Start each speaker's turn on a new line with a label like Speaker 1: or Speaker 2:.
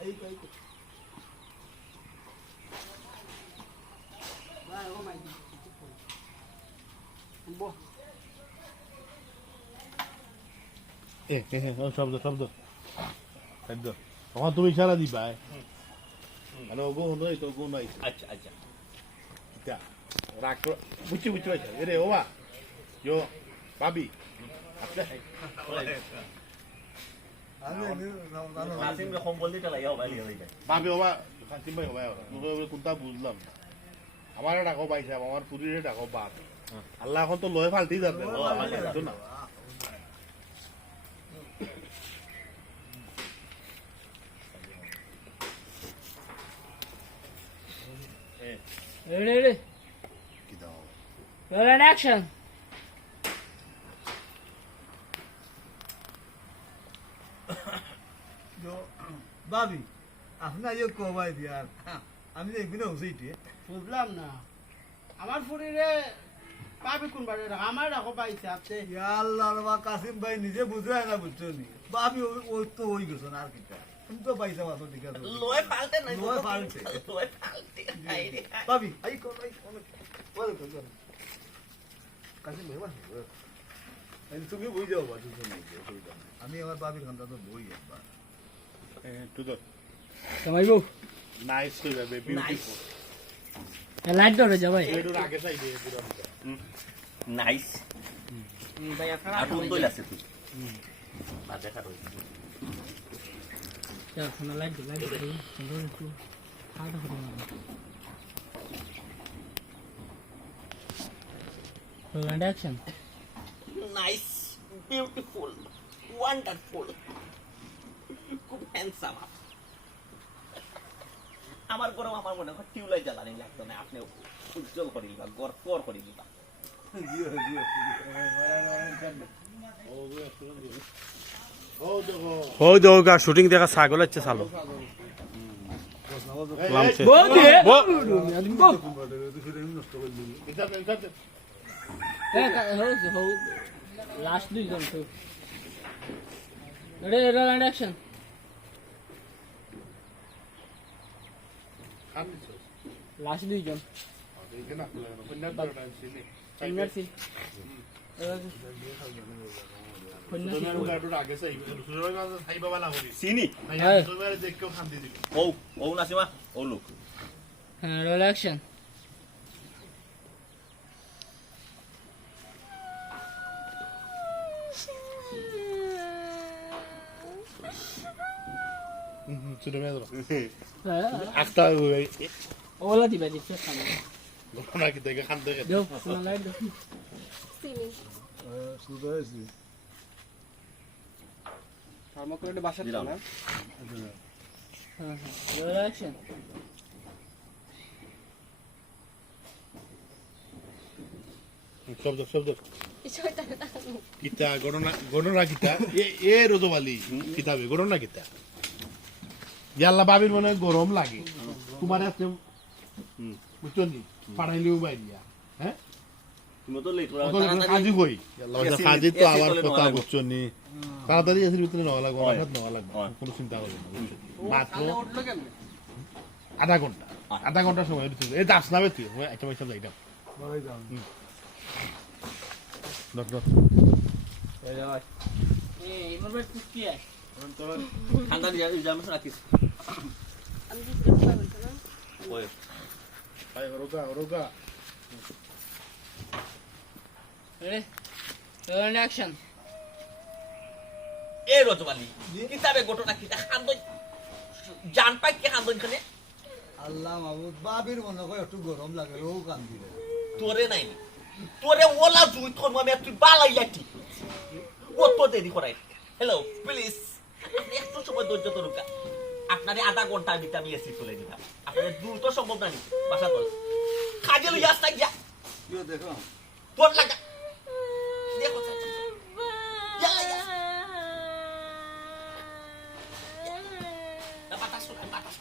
Speaker 1: এই কই কই না ও মাই বো
Speaker 2: এ এ, এ, ও, শব্দ শব্দ শব্দ তখন তুমি ইশারা দিবা এ। মানে ওগো হলো এই তো ওগো নাই
Speaker 3: আচ্ছা আচ্ছা
Speaker 2: যা রাগ করো। বুঝছি বুঝছি বুঝছি এরে ওবা ইয়ো বাবি আপনি
Speaker 1: আমি জানো
Speaker 3: নাসিম রকম লাগাও ভাই হয়ে যায়।
Speaker 2: বাবি ওবা শান্তি ভাই ওবা তোকে কোনটা বুঝলাম না আমার ডাকো পাইছে আমার পুরীরে ডাকো বাপ আল্লাহ এখন তো লয়ে ফালতেই যাবে
Speaker 3: ও, ফালতি যাবে।
Speaker 2: বুঝছ না।
Speaker 4: Ready, ready.
Speaker 2: কি দাও
Speaker 4: Roll and action.
Speaker 1: ভাবি আপনার ইয়ে কবাই দিয়ার আমি এখানে
Speaker 5: বুঝলাম না। আমার ফুরিরে পাবি কোন বাড়ি? আমার রাখো পাইছে আপনি।
Speaker 1: আল্লাহ বা কাসিম ভাই নিজে বুঝে না বুঝছ নি? ভাবি ওই ওই তো গেছো না আর কিটা। তুমি তো পাইছা মাত্র ঠিক আছে।
Speaker 3: লয় পাল্টে নাই
Speaker 1: লয় পাল্টে।
Speaker 3: লয় পাল্টে
Speaker 1: ভাবি আই কোন আই কোন। বল কোন কাসিম ভাই তুমি বই যাও বা আমি আমার ভাবির খানটা তো বই একবার।
Speaker 2: তুই তো
Speaker 4: Kamay mo.
Speaker 2: নাইস হয়ে যাবে বিউটিফুল
Speaker 4: Light door যা ভাই।
Speaker 2: একটু আগে চাই দিয়ে পুরো
Speaker 3: নাইস
Speaker 5: ভাই আপনারা
Speaker 3: আর দইল আছে তুই না দেখা রইছে
Speaker 4: যা ফোন লাইট লাইট। সুন্দর একটু হাত ধরে না। Roll
Speaker 3: নাইস বিউটিফুল ওয়ান্ডারফুল খুব হ্যান্ডসাম আমার গরম আমার মনে হয় টিউলাই জ্বালানি লাগতো না আপনি উজ্জ্বল করে দিবা গর কর করে দিবা
Speaker 2: দেখো
Speaker 6: গা শুটিং দেখা ছাগল হচ্ছে চালো লামছে
Speaker 4: Bo de.
Speaker 6: Bo.
Speaker 4: Bo.
Speaker 2: ইনসার ইনসার
Speaker 4: Eh, ka ho ho. Last দুই জন তো। Ready, roll and action.
Speaker 2: খান দিছো
Speaker 4: Last দুই জন।
Speaker 2: দেখে না কন্যার দ্বারা টাইম ছিলি
Speaker 4: সন্ন্যাসী।
Speaker 2: তুমি আর
Speaker 4: সন্ন্যাসী।
Speaker 2: একটু আগে চাই সুযোগ চাই বাবা না করি
Speaker 3: চিনি
Speaker 4: হ্যাঁ।
Speaker 2: তুমি
Speaker 3: ও ও নাসিমা ও লোক
Speaker 4: হ্যাঁ রোল অ্যাকশন
Speaker 2: ছোট মেয়ে ধরো
Speaker 4: হ্যাঁ
Speaker 2: একটা
Speaker 4: ওলা দিবা দিচ্ছে সামনে
Speaker 2: ঘটনা কি দেখে খান দেখে
Speaker 4: দেও কোন লাইট দেও
Speaker 1: শুরু হয়েছে
Speaker 3: দিলাম
Speaker 4: হ্যাঁ হ্যাঁ রোল
Speaker 2: শব্দ শব্দ কিতা ঘটনা ঘটনা কিতা এ এ রোজবালি কিতাবে ঘটনা কিতা ইয়াল্লা বাবির মনে হয় গরম লাগে তোমার আজকে বুঝছ নি পাঠাইলেও বাই দিয়া হ্যাঁ
Speaker 3: তুমি তো
Speaker 2: কাজী কই কাজী তো আবার কথা বুঝছ নি তাড়াতাড়ি এসির ভিতরে নেওয়া লাগবে
Speaker 3: হয়।
Speaker 2: নেওয়া লাগবে কোনো চিন্তা করবে না মাত্র আধা
Speaker 3: ঘণ্টা
Speaker 2: আধা ঘণ্টা সময় এই দাস নামে তুই একটা পয়সা যাইতাম
Speaker 1: বড়াই দাম
Speaker 4: এই কি আছে
Speaker 3: ঠান্ডা দিয়ে জামা রাখিস
Speaker 2: ভাই রোগা রোগা
Speaker 4: রেডি রোল অ্যাকশন
Speaker 3: এ রজবালি কিতাবে ঘটনা কিতা খান্দন জান পাই কি খান্দন খানে?
Speaker 1: আল্লাহ মাহবুব বাবির মনে হয় একটু গরম লাগে ও কান দিলে
Speaker 3: তোরে নাই তোরে ওলা জুই থর মানে তুই বালাই লাটি ও তো দেরি করাই? হ্যালো প্লিজ একটু সময় ধৈর্য ধরুন কা। আপনারে আধা ঘণ্টা দিতে আমি এসি তুলে দিলাম। আপনাদের দ্রুত সম্ভব না বাসা দল কাজে লইয়া আসতা গিয়া।
Speaker 1: কেউ দেখো।
Speaker 3: তোর লাগা। দেখো। ইয়া, ইয়া। বাতাস বাতাস